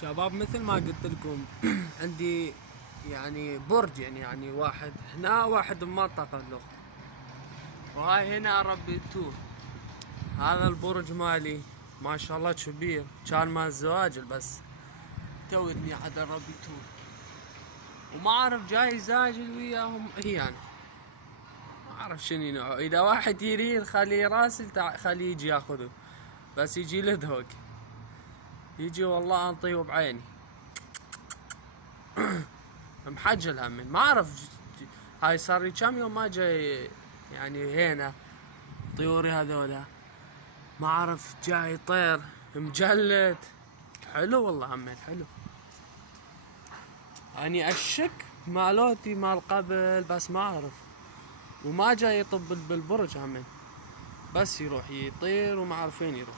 شباب مثل ما قلت لكم عندي يعني برج يعني واحد هنا واحد بمنطقة الأخرى، وهاي هنا ربيتوه. هذا البرج مالي ما شاء الله كبير، كان مال الزواج بس تودني عاد ربيتوه، وما اعرف جاي زاجل وياهم هي يعني ما اعرف شنو نوعه. اذا واحد يريد خليه راسل خليه يجي ياخذه، بس يجي لدهوك يجي والله انطيه بعيني. محجل همين ما اعرف، هاي صار لي كم يوم ما جاي يعني هنا طيوري هذولا ما اعرف جاي طير مجلد حلو والله همين حلو. اني اشك مالوتي مال قبل بس ما اعرف، وما جاي يطب بالبرج همين، بس يروح يطير وما اعرف وين يروح.